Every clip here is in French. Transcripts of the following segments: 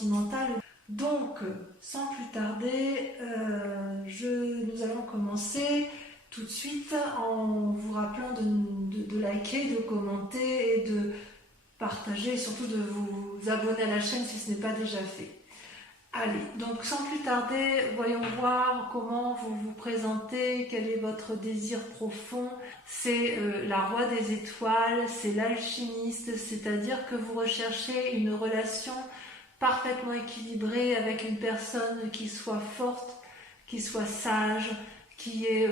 sentimentale. Donc, sans plus tarder, nous allons commencer tout de suite en vous rappelant de liker, de commenter et de partager, et surtout de vous abonner à la chaîne si ce n'est pas déjà fait. Allez, donc sans plus tarder, voyons voir comment vous vous présentez, quel est votre désir profond. C'est la roi des étoiles, c'est l'alchimiste, c'est-à-dire que vous recherchez une relation parfaitement équilibrée avec une personne qui soit forte, qui soit sage, qui ait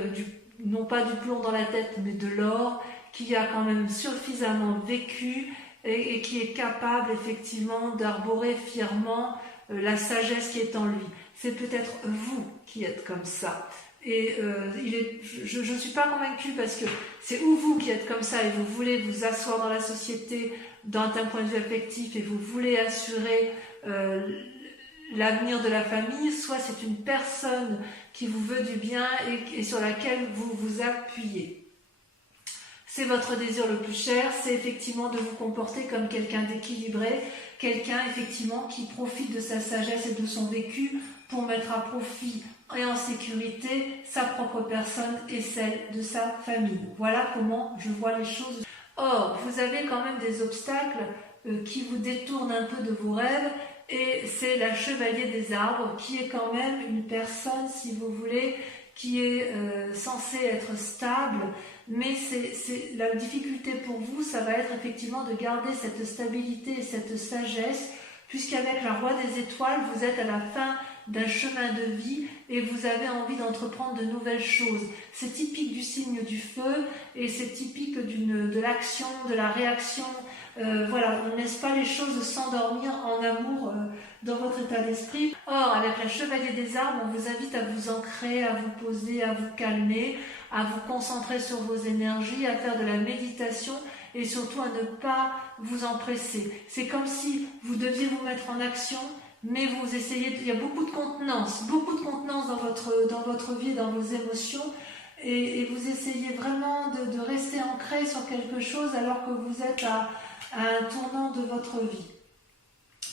non pas du plomb dans la tête mais de l'or, qui a quand même suffisamment vécu et qui est capable effectivement d'arborer fièrement la sagesse qui est en lui. C'est peut-être vous qui êtes comme ça. Et je ne suis pas convaincue parce que c'est ou vous qui êtes comme ça et vous voulez vous asseoir dans la société d'un point de vue affectif et vous voulez assurer l'avenir de la famille, soit c'est une personne qui vous veut du bien et sur laquelle vous vous appuyez. C'est votre désir le plus cher, c'est effectivement de vous comporter comme quelqu'un d'équilibré, quelqu'un effectivement qui profite de sa sagesse et de son vécu pour mettre à profit et en sécurité sa propre personne et celle de sa famille. Voilà comment je vois les choses. Or, vous avez quand même des obstacles qui vous détournent un peu de vos rêves et c'est la chevalier des arbres qui est quand même une personne, si vous voulez, qui est censée être stable, mais la difficulté pour vous, ça va être effectivement de garder cette stabilité et cette sagesse, puisqu'avec la roi des étoiles, vous êtes à la fin d'un chemin de vie et vous avez envie d'entreprendre de nouvelles choses. C'est typique du signe du feu et c'est typique de l'action, de la réaction. Voilà, on ne laisse pas les choses s'endormir en amour dans votre état d'esprit. Or, avec la chevalier des arbres, on vous invite à vous ancrer, à vous poser, à vous calmer, à vous concentrer sur vos énergies, à faire de la méditation et surtout à ne pas vous empresser. C'est comme si vous deviez vous mettre en action, mais vous essayez, il y a beaucoup de contenance dans votre vie, dans vos émotions, et vous essayez vraiment de rester ancré sur quelque chose alors que vous êtes à un tournant de votre vie.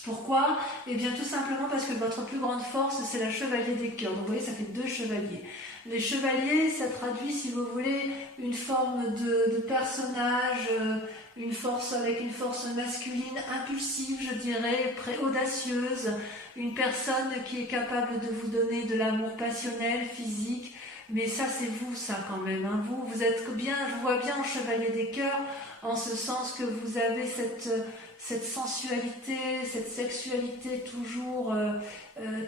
Pourquoi? Eh bien tout simplement parce que votre plus grande force, c'est la chevalier des cœurs. Donc vous voyez, ça fait 2 chevaliers. Les chevaliers, ça traduit, si vous voulez, une forme de personnage, une force avec une force masculine impulsive, je dirais, audacieuse, une personne qui est capable de vous donner de l'amour passionnel, physique. Mais ça, c'est vous, ça, quand même. Hein. Vous êtes bien, je vois bien en chevalier des cœurs, en ce sens que vous avez cette sensualité, cette sexualité toujours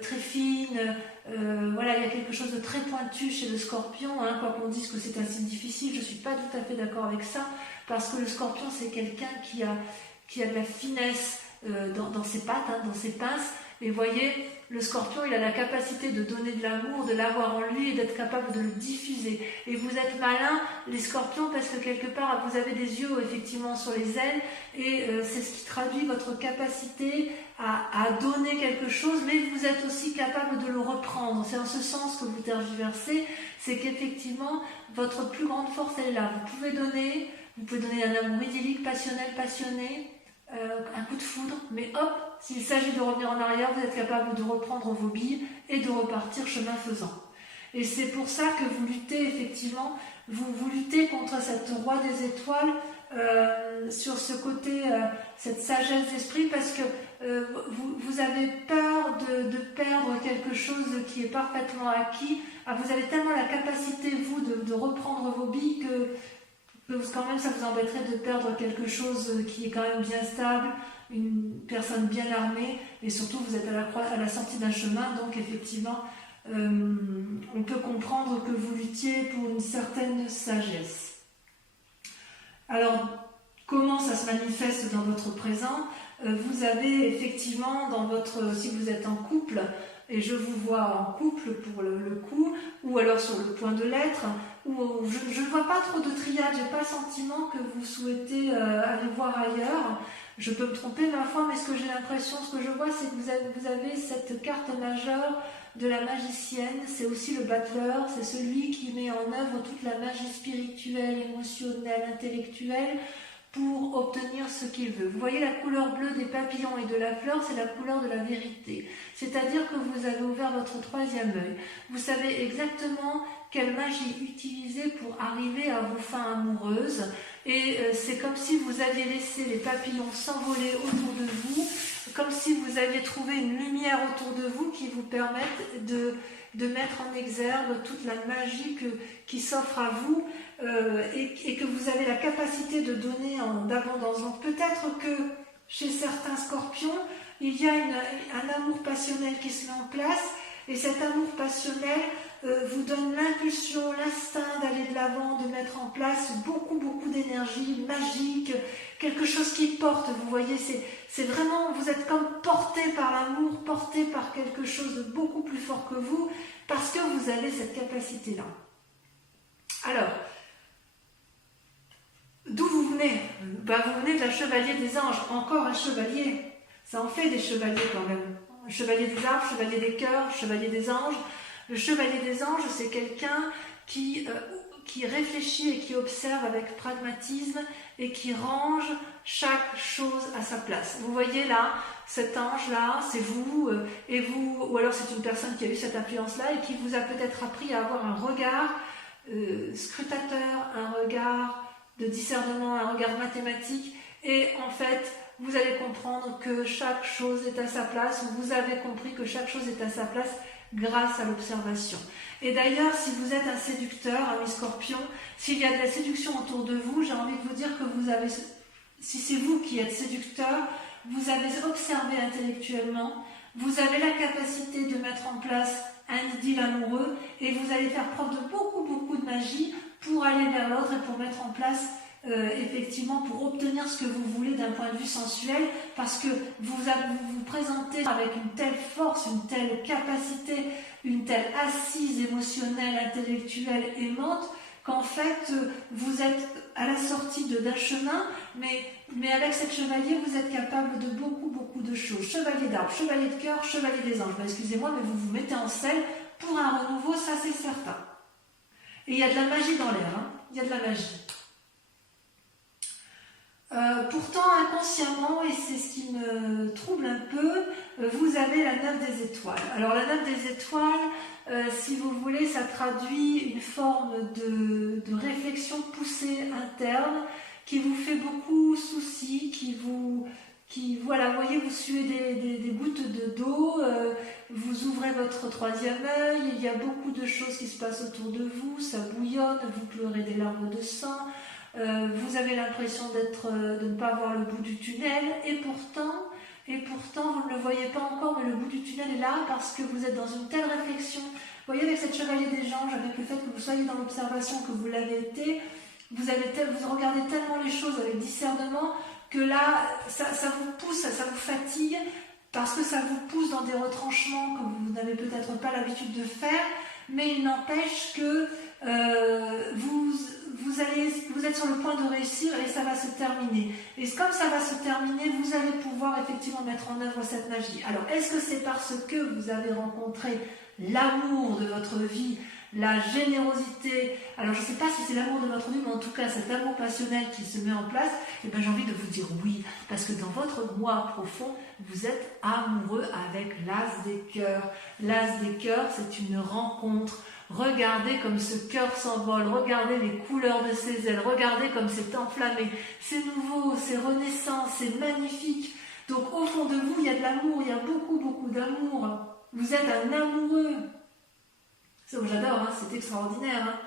très fine. Voilà, il y a quelque chose de très pointu chez le scorpion, hein, quoi qu'on dise que c'est un signe difficile, je ne suis pas tout à fait d'accord avec ça, parce que le scorpion, c'est quelqu'un qui a de la finesse dans ses pattes, hein, dans ses pinces. Et voyez, le scorpion, il a la capacité de donner de l'amour, de l'avoir en lui et d'être capable de le diffuser. Et vous êtes malins, les scorpions, parce que quelque part, vous avez des yeux effectivement sur les ailes et c'est ce qui traduit votre capacité à donner quelque chose, mais vous êtes aussi capable de le reprendre. C'est en ce sens que vous tergiversez, c'est qu'effectivement, votre plus grande force, elle est là. Vous pouvez donner un amour idyllique, passionnel, passionné, un coup de foudre, mais hop, s'il s'agit de revenir en arrière, vous êtes capable de reprendre vos billes et de repartir chemin faisant. Et c'est pour ça que vous luttez effectivement, vous luttez contre cette roi des étoiles sur ce côté, cette sagesse d'esprit, parce que vous avez peur de perdre quelque chose qui est parfaitement acquis. Vous avez tellement la capacité, vous, de reprendre vos billes que quand même ça vous embêterait de perdre quelque chose qui est quand même bien stable, une personne bien armée, et surtout vous êtes à la sortie d'un chemin, donc effectivement on peut comprendre que vous luttiez pour une certaine sagesse. Alors comment ça se manifeste dans votre présent? Vous avez effectivement si vous êtes en couple, et je vous vois en couple pour le coup, ou alors sur le point de l'être, ou je ne vois pas trop de triade, j'ai pas le sentiment que vous souhaitez aller voir ailleurs. Je peux me tromper ma foi, mais ce que j'ai l'impression, ce que je vois, c'est que vous avez cette carte majeure de la magicienne, c'est aussi le battleur, c'est celui qui met en œuvre toute la magie spirituelle, émotionnelle, intellectuelle, pour obtenir ce qu'il veut. Vous voyez la couleur bleue des papillons et de la fleur, c'est la couleur de la vérité. C'est-à-dire que vous avez ouvert votre troisième œil. Vous savez exactement quelle magie utiliser pour arriver à vos fins amoureuses. Et c'est comme si vous aviez laissé les papillons s'envoler autour de vous, comme si vous aviez trouvé une lumière autour de vous qui vous permette de mettre en exergue toute la magie qui s'offre à vous et que vous avez la capacité de donner en abondance. Donc peut-être que chez certains scorpions, il y a un amour passionnel qui se met en place et cet amour passionnel vous donne l'impulsion, l'instinct d'aller de l'avant, de mettre en place beaucoup d'énergie magique, quelque chose qui porte, vous voyez, c'est vraiment, vous êtes comme porté par l'amour, porté par quelque chose de beaucoup plus fort que vous, parce que vous avez cette capacité-là. Alors, d'où vous venez? Vous venez de la chevalier des anges, encore un chevalier, ça en fait des chevaliers quand même. Chevalier des arbres, chevalier des cœurs, chevalier des anges. Le chevalier des anges, c'est quelqu'un qui réfléchit et qui observe avec pragmatisme et qui range chaque chose à sa place. Vous voyez là, cet ange-là, c'est vous, et vous, ou alors c'est une personne qui a eu cette influence-là et qui vous a peut-être appris à avoir un regard scrutateur, un regard de discernement, un regard mathématique, et en fait, vous allez comprendre que chaque chose est à sa place, ou vous avez compris que chaque chose est à sa place grâce à l'observation. Et d'ailleurs, si vous êtes un séducteur, ami scorpion, s'il y a de la séduction autour de vous, j'ai envie de vous dire que vous avez, si c'est vous qui êtes séducteur, vous avez observé intellectuellement, vous avez la capacité de mettre en place un idylle amoureux et vous allez faire preuve de beaucoup de magie pour aller vers l'autre et pour mettre en place effectivement pour obtenir ce que vous voulez d'un point de vue sensuel, parce que vous vous présentez avec une telle force, une telle capacité, une telle assise émotionnelle, intellectuelle, aimante, qu'en fait vous êtes à la sortie d'un chemin, mais avec cette chevalier vous êtes capable de beaucoup de choses. Chevalier d'arbre, chevalier de cœur, chevalier des anges. Excusez-moi, mais vous vous mettez en selle pour un renouveau, ça c'est certain. Et il y a de la magie dans l'air, hein. Il y a de la magie. Pourtant, inconsciemment, et c'est ce qui me trouble un peu, vous avez la 9 des étoiles. Alors la 9 des étoiles, si vous voulez, ça traduit une forme de réflexion poussée interne qui vous fait beaucoup souci, voilà, vous voyez, vous suez des gouttes d'eau, vous ouvrez votre troisième œil, il y a beaucoup de choses qui se passent autour de vous, ça bouillonne, vous pleurez des larmes de sang. Vous avez l'impression de ne pas voir le bout du tunnel et pourtant vous ne le voyez pas encore, mais le bout du tunnel est là parce que vous êtes dans une telle réflexion. Vous voyez, avec cette chevalier des anges, avec le fait que vous soyez dans l'observation, que vous l'avez été, vous regardez tellement les choses avec discernement que là ça vous pousse, ça vous fatigue parce que ça vous pousse dans des retranchements que vous n'avez peut-être pas l'habitude de faire, mais il n'empêche que vous êtes sur le point de réussir et ça va se terminer. Et comme ça va se terminer, vous allez pouvoir effectivement mettre en œuvre cette magie. Alors, est-ce que c'est parce que vous avez rencontré l'amour de votre vie, la générosité? Alors, je ne sais pas si c'est l'amour de votre vie, mais en tout cas, cet amour passionnel qui se met en place, et bien, j'ai envie de vous dire oui, parce que dans votre moi profond, vous êtes amoureux avec l'as des cœurs. L'as des cœurs, c'est une rencontre. Regardez comme ce cœur s'envole, regardez les couleurs de ses ailes, regardez comme c'est enflammé, c'est nouveau, c'est renaissant, c'est magnifique. Donc au fond de vous, il y a de l'amour, il y a beaucoup d'amour. Vous êtes un amoureux. J'adore, hein, c'est extraordinaire. Hein.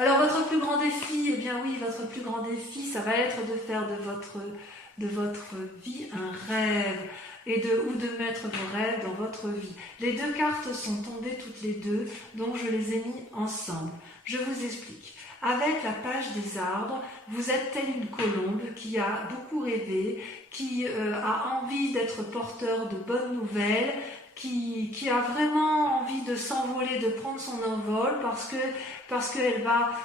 Alors votre plus grand défi, eh bien oui, votre plus grand défi, ça va être de faire de votre vie un rêve. Ou de mettre vos rêves dans votre vie. Les deux cartes sont tombées toutes les deux, donc je les ai mis ensemble. Je vous explique. Avec la page des arbres, vous êtes telle une colombe qui a beaucoup rêvé, qui a envie d'être porteur de bonnes nouvelles, qui a vraiment envie de s'envoler, de prendre son envol, parce que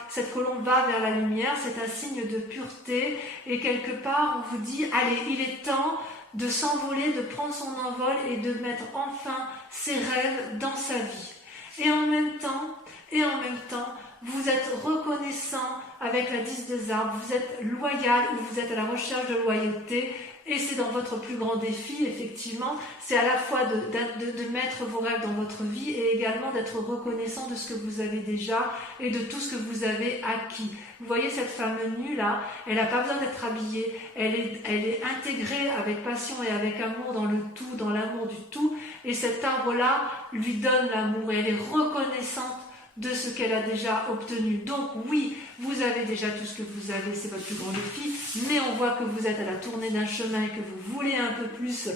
cette colombe va vers la lumière, c'est un signe de pureté, et quelque part on vous dit, allez, il est temps de s'envoler, de prendre son envol et de mettre enfin ses rêves dans sa vie. Et en même temps, vous êtes reconnaissant avec la 10 des arbres, vous êtes loyal ou vous êtes à la recherche de loyauté. Et c'est dans votre plus grand défi, effectivement, c'est à la fois de mettre vos rêves dans votre vie et également d'être reconnaissant de ce que vous avez déjà et de tout ce que vous avez acquis. Vous voyez cette femme nue là, elle n'a pas besoin d'être habillée, elle est intégrée avec passion et avec amour dans le tout, dans l'amour du tout, et cet arbre-là lui donne l'amour et elle est reconnaissante de ce qu'elle a déjà obtenu. Donc oui, vous avez déjà tout ce que vous avez, c'est votre plus grand défi, mais on voit que vous êtes à la tournée d'un chemin et que vous voulez un peu plus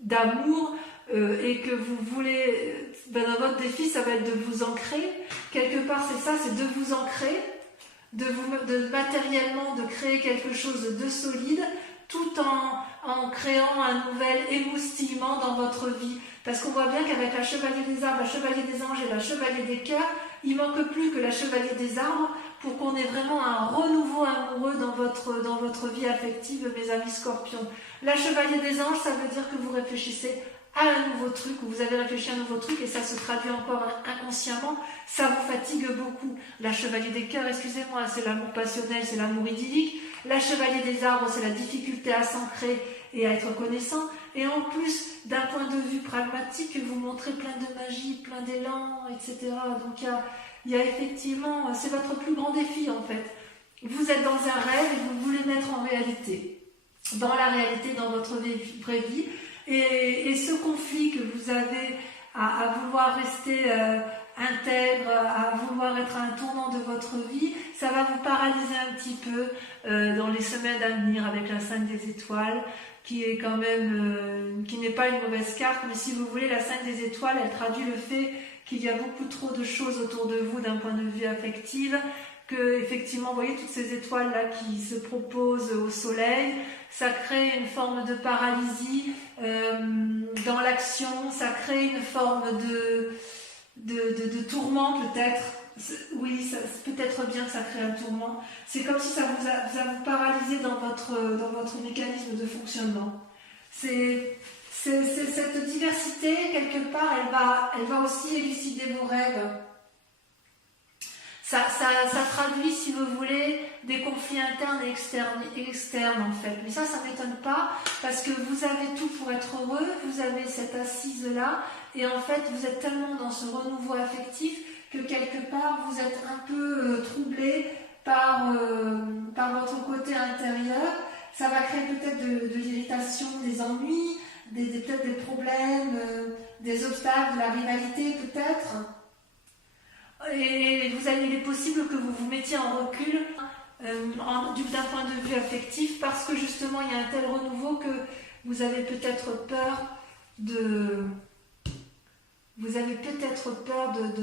d'amour et que vous voulez, dans votre défi, ça va être de vous ancrer. Quelque part, c'est ça, c'est de vous ancrer, de matériellement, de créer quelque chose de solide, tout en créant un nouvel émoustillement dans votre vie. Parce qu'on voit bien qu'avec la chevalier des arbres, la chevalier des anges et la chevalier des cœurs, il manque plus que la chevalier des arbres pour qu'on ait vraiment un renouveau amoureux dans votre vie affective, mes amis scorpions. La chevalier des anges, ça veut dire que vous réfléchissez à un nouveau truc, ou vous avez réfléchi à un nouveau truc et ça se traduit encore inconsciemment, ça vous fatigue beaucoup. La chevalier des cœurs, excusez-moi, c'est l'amour passionnel, c'est l'amour idyllique. La chevalier des arbres, c'est la difficulté à s'ancrer et à être reconnaissant. Et en plus, d'un point de vue pragmatique, vous montrez plein de magie, plein d'élan, etc. Donc il y a effectivement, c'est votre plus grand défi en fait. Vous êtes dans un rêve et vous voulez mettre en réalité, dans la réalité, dans votre vraie vie. Et ce conflit que vous avez à vouloir rester intègre, à vouloir être à un tournant de votre vie, ça va vous paralyser un petit peu dans les semaines à venir avec la 5 des étoiles, qui est quand même, qui n'est pas une mauvaise carte, mais si vous voulez, la 5 des étoiles, elle traduit le fait qu'il y a beaucoup trop de choses autour de vous d'un point de vue affectif, que effectivement, vous voyez toutes ces étoiles là qui se proposent au soleil, ça crée une forme de paralysie dans l'action, ça crée une forme de tourment peut-être. Oui, peut-être bien que ça crée un tourment. C'est comme si ça vous paralysé dans votre mécanisme de fonctionnement. C'est cette diversité, quelque part, elle va aussi élucider vos rêves. Ça traduit, si vous voulez, des conflits internes et externes en fait. Mais ça ne m'étonne pas parce que vous avez tout pour être heureux, vous avez cette assise-là et en fait, vous êtes tellement dans ce renouveau affectif que quelque part, vous êtes un peu troublé par votre côté intérieur. Ça va créer peut-être de l'irritation, des ennuis, peut-être des problèmes, des obstacles, de la rivalité peut-être. Et il est possible que vous vous mettiez en recul d'un point de vue affectif parce que justement il y a un tel renouveau que vous avez peut-être peur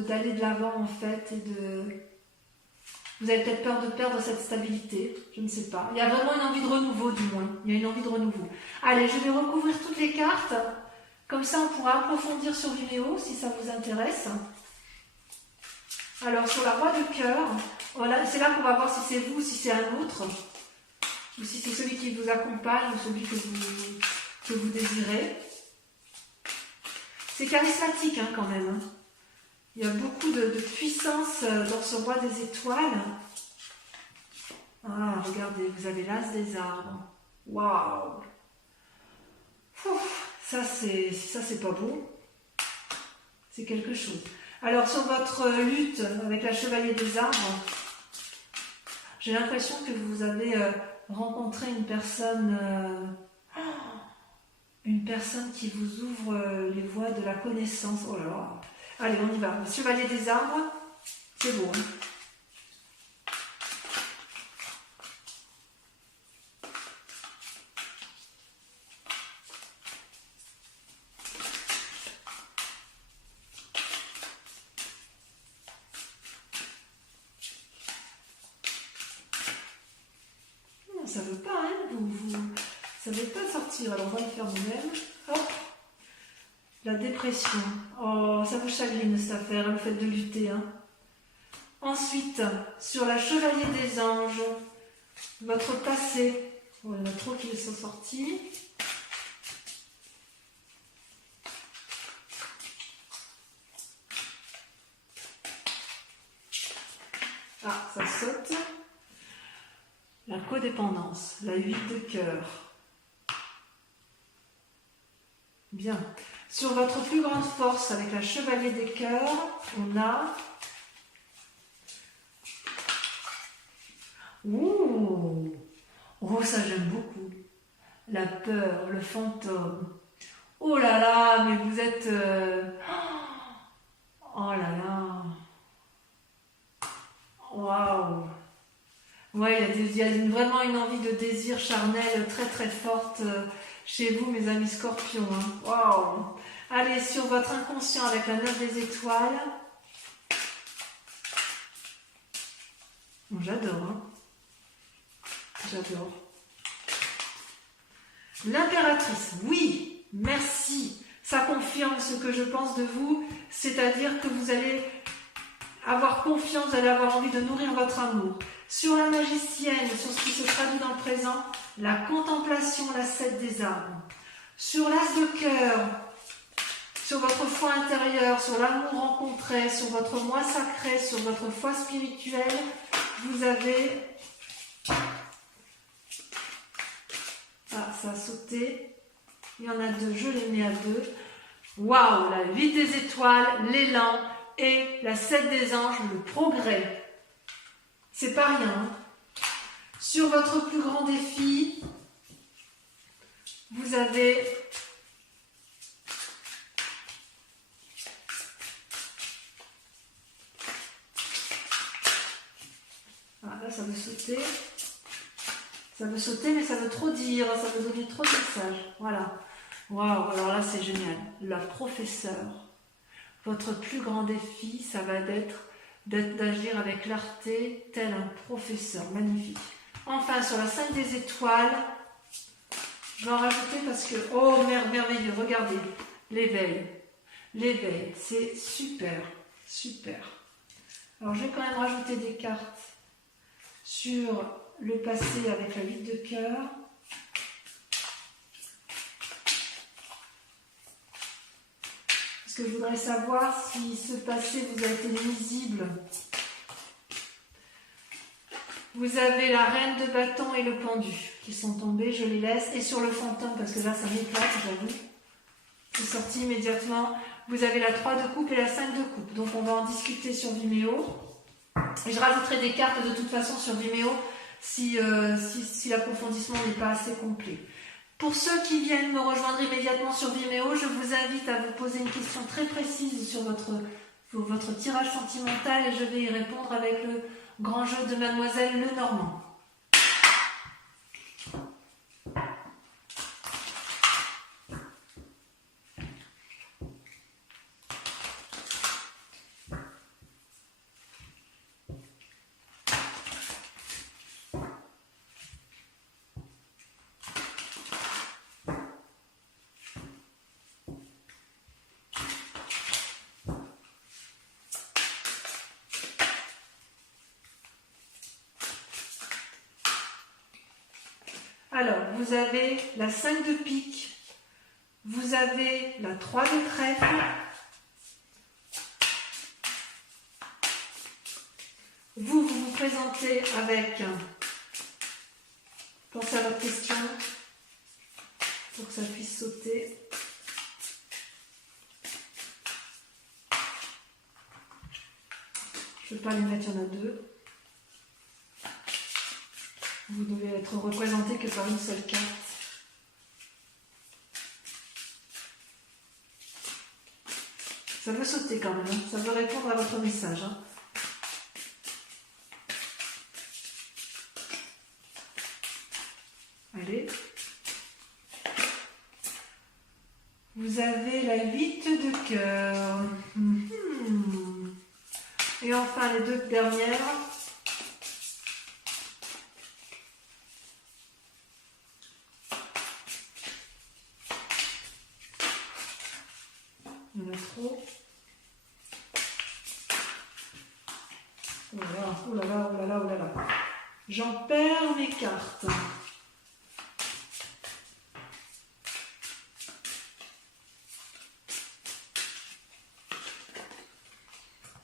d'aller de l'avant en fait vous avez peut-être peur de perdre cette stabilité, je ne sais pas. Il y a vraiment une envie de renouveau du moins, il y a une envie de renouveau. Allez, je vais recouvrir toutes les cartes, comme ça on pourra approfondir sur Vimeo si ça vous intéresse. Alors, sur la roi de cœur, voilà, c'est là qu'on va voir si c'est vous ou si c'est un autre, ou si c'est celui qui vous accompagne ou celui que vous désirez. C'est charismatique hein, quand même. Hein. Il y a beaucoup de puissance dans ce roi des étoiles. Ah, regardez, vous avez l'as des arbres. Waouh! Ça, c'est pas beau. C'est quelque chose. Alors, sur votre lutte avec la chevalier des arbres, j'ai l'impression que vous avez rencontré une personne qui vous ouvre les voies de la connaissance. Oh là là. Allez, on y va. Le chevalier des arbres, c'est beau. Hein. Ça veut pas, hein, ça veut pas sortir. Alors on va le faire nous-mêmes. Hop. La dépression. Oh, ça vous chagrine cette affaire, le fait de lutter. Hein. Ensuite, sur la chevalier des anges, votre passé. Oh, il y en a trop qui sont sortis. codépendance, la 8 de cœur. Bien. Sur votre plus grande force, avec la chevalier des cœurs, on a... Ouh! Oh, ça j'aime beaucoup. La peur, le fantôme. Oh là là, mais vous êtes... Oh là là. Waouh. Ouais, il y a vraiment une envie de désir charnel très très forte chez vous, mes amis scorpions. Hein. Waouh. Allez, sur votre inconscient avec la 9 des étoiles. Bon, j'adore. Hein. J'adore. L'impératrice, oui, merci. Ça confirme ce que je pense de vous, c'est-à-dire que vous allez avoir confiance, vous allez avoir envie de nourrir votre amour. Sur la magicienne, sur ce qui se traduit dans le présent, la contemplation, la 7 des armes. Sur l'as de cœur, sur votre foi intérieure, sur l'amour rencontré, sur votre moi sacré, sur votre foi spirituelle, vous avez... Ah, ça a sauté. Il y en a 2, je les mets à 2. Waouh, la 8 des étoiles, l'élan et la 7 des anges, le progrès. C'est pas rien. Hein. Sur votre plus grand défi, vous avez là ça veut sauter. Ça veut sauter, mais ça veut trop dire, ça veut donner trop de messages. Voilà. Waouh, alors là c'est génial. La professeure. Votre plus grand défi, ça va être d'agir avec clarté, tel un professeur. Magnifique. Enfin, sur la 5 des étoiles, je vais en rajouter parce que, oh, merveilleux, regardez, l'éveil. L'éveil, c'est super, super. Alors, je vais quand même rajouter des cartes sur le passé avec la 8 de cœur. Parce que je voudrais savoir si ce passé vous a été nuisible. Vous avez la reine de bâton et le pendu qui sont tombés, je les laisse. Et sur le fantôme, parce que là ça m'éclate, j'avoue. C'est sorti immédiatement. Vous avez la 3 de coupe et la 5 de coupe. Donc on va en discuter sur Vimeo. Et je rajouterai des cartes de toute façon sur Vimeo si l'approfondissement n'est pas assez complet. Pour ceux qui viennent me rejoindre immédiatement sur Vimeo, je vous invite à vous poser une question très précise sur votre tirage sentimental et je vais y répondre avec le grand jeu de Mademoiselle Lenormand. Alors, vous avez la 5 de pique, vous avez la 3 de trèfle, vous présentez avec, pensez à votre question, pour que ça puisse sauter. Je ne vais pas les mettre, il y en a 2. Vous devez être représenté que par une seule carte. Ça veut sauter quand même, hein. Ça veut répondre à votre message. Hein. Allez. Vous avez la 8 de cœur. Et enfin les 2 dernières. Il y en a trop. Oh là là, oh là là, oh là là, oh là là. J'en perds mes cartes.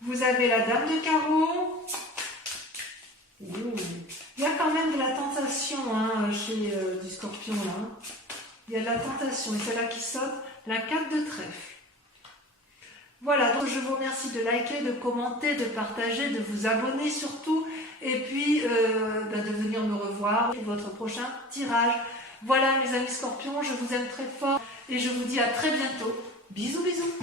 Vous avez la dame de carreau. Il y y a quand même de la tentation hein, chez du Scorpion là. Hein. Il y a de la tentation et c'est là qui saute la 4 de trèfle. Voilà, donc je vous remercie de liker, de commenter, de partager, de vous abonner surtout et puis de venir me revoir pour votre prochain tirage. Voilà mes amis Scorpions, je vous aime très fort et je vous dis à très bientôt. Bisous bisous.